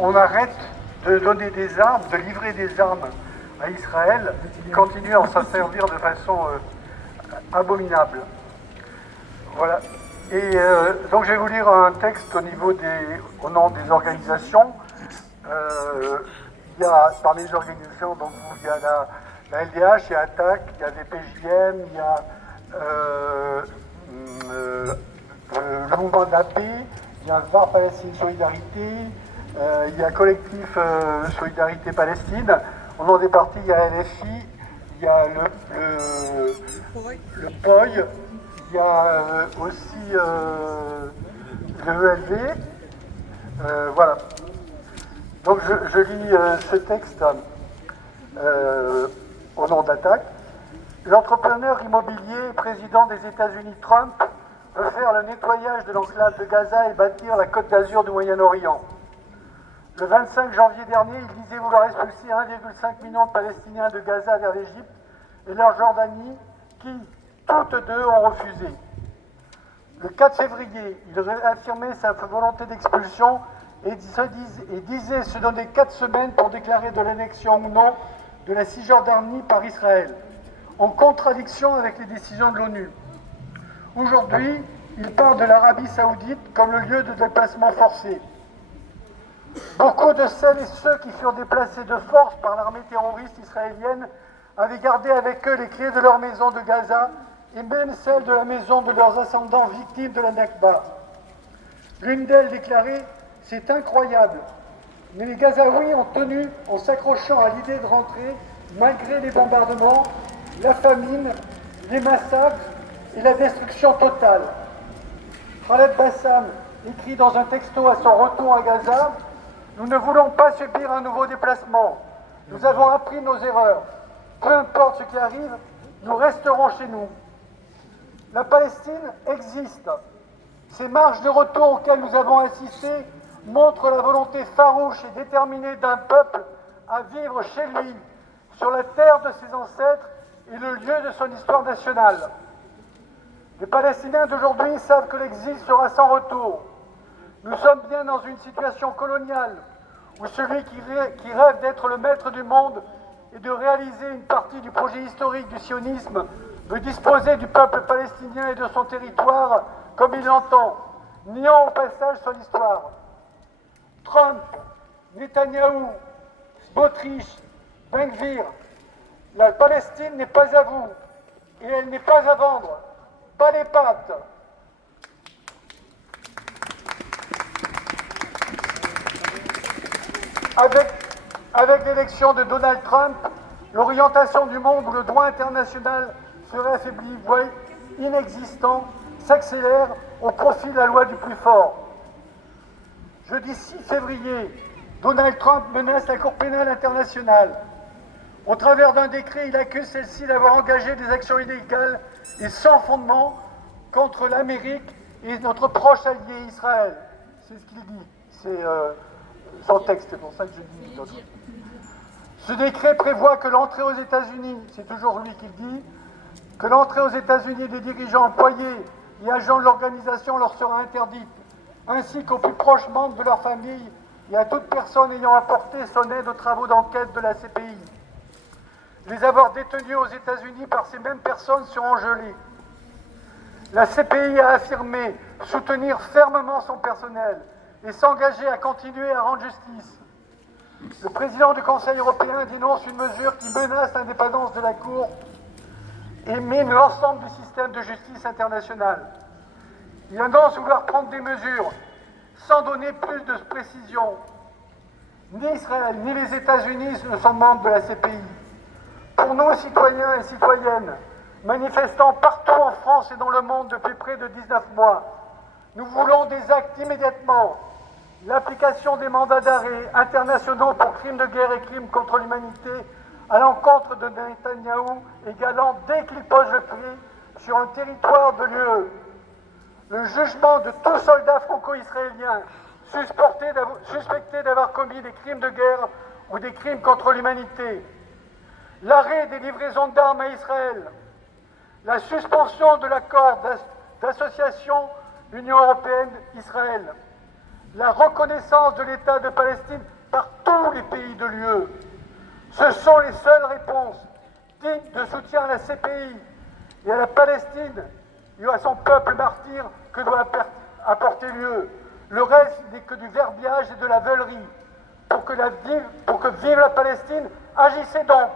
on arrête de donner des armes, de livrer des armes à Israël, qui continue à s'en servir de façon abominable. Voilà. Et donc je vais vous lire un texte au nom des organisations. Il y a parmi les organisations, donc il y a la LDH, il y a ATTAC, il y a des PJM, il y a le mouvement de la paix, il y a VAR Palestine Solidarité, il y a Collectif Solidarité Palestine. Au nom des partis, il y a LFI, il y a le POI, il y a aussi le ELV. Voilà. Donc je lis ce texte au nom d'ATTAC. L'entrepreneur immobilier et président des États-Unis Trump veut faire le nettoyage de l'enclave de Gaza et bâtir la Côte d'Azur du Moyen-Orient. Le 25 janvier dernier, il disait vouloir expulser 1,5 million de Palestiniens de Gaza vers l'Égypte et leur Jordanie, qui, toutes deux, ont refusé. Le 4 février, il réaffirmait sa volonté d'expulsion et disait se donner 4 semaines pour déclarer de l'annexion ou non de la Cisjordanie par Israël, en contradiction avec les décisions de l'ONU. Aujourd'hui, il parle de l'Arabie saoudite comme le lieu de déplacement forcé. Beaucoup de celles et ceux qui furent déplacés de force par l'armée terroriste israélienne avaient gardé avec eux les clés de leur maison de Gaza et même celles de la maison de leurs ascendants victimes de la Nakba. L'une d'elles déclarait « C'est incroyable, mais les Gazaouis ont tenu en s'accrochant à l'idée de rentrer malgré les bombardements, la famine, les massacres et la destruction totale. » Khaled Bassam écrit dans un texto à son retour à Gaza « Nous ne voulons pas subir un nouveau déplacement. Nous avons appris nos erreurs. Peu importe ce qui arrive, nous resterons chez nous. » La Palestine existe. Ces marches de retour auxquelles nous avons assisté montrent la volonté farouche et déterminée d'un peuple à vivre chez lui, sur la terre de ses ancêtres et le lieu de son histoire nationale. Les Palestiniens d'aujourd'hui savent que l'exil sera sans retour. Nous sommes bien dans une situation coloniale où celui qui rêve d'être le maître du monde et de réaliser une partie du projet historique du sionisme veut disposer du peuple palestinien et de son territoire comme il l'entend, niant au passage son histoire. Trump, Netanyahou, Smotrich, Ben Gvir, la Palestine n'est pas à vous et elle n'est pas à vendre. Pas les pattes. Avec l'élection de Donald Trump, l'orientation du monde où le droit international serait affaibli, voire inexistant, s'accélère au profit de la loi du plus fort. Jeudi 6 février, Donald Trump menace la Cour pénale internationale. Au travers d'un décret, il accuse celle-ci d'avoir engagé des actions illégales et sans fondement contre l'Amérique et notre proche allié Israël. C'est ce qu'il dit. C'est son texte, c'est pour ça que je dis. Ce décret prévoit que l'entrée aux États-Unis, c'est toujours lui qui le dit, que l'entrée aux États-Unis des dirigeants employés et agents de l'organisation leur sera interdite, ainsi qu'aux plus proches membres de leur famille et à toute personne ayant apporté son aide aux travaux d'enquête de la CPI. Les avoirs détenus aux États-Unis par ces mêmes personnes seront gelés. La CPI a affirmé soutenir fermement son personnel et s'engager à continuer à rendre justice. Le président du Conseil européen dénonce une mesure qui menace l'indépendance de la Cour et mine l'ensemble du système de justice international. Il annonce vouloir prendre des mesures sans donner plus de précision. Ni Israël ni les États-Unis ne sont membres de la CPI. Pour nous, citoyens et citoyennes, manifestant partout en France et dans le monde depuis près de 19 mois, nous voulons des actes immédiatement. L'application des mandats d'arrêt internationaux pour crimes de guerre et crimes contre l'humanité à l'encontre de Netanyahou égalant dès qu'il pose le pied sur un territoire de l'UE. Le jugement de tout soldat franco-israélien suspecté d'avoir commis des crimes de guerre ou des crimes contre l'humanité. L'arrêt des livraisons d'armes à Israël. La suspension de l'accord d'association Union européenne-Israël. la reconnaissance de l'État de Palestine par tous les pays de l'UE. Ce sont les seules réponses dignes de soutien à la CPI et à la Palestine et à son peuple martyr que doit apporter l'UE. Le reste n'est que du verbiage et de la veulerie. Pour que vive la Palestine, agissez donc!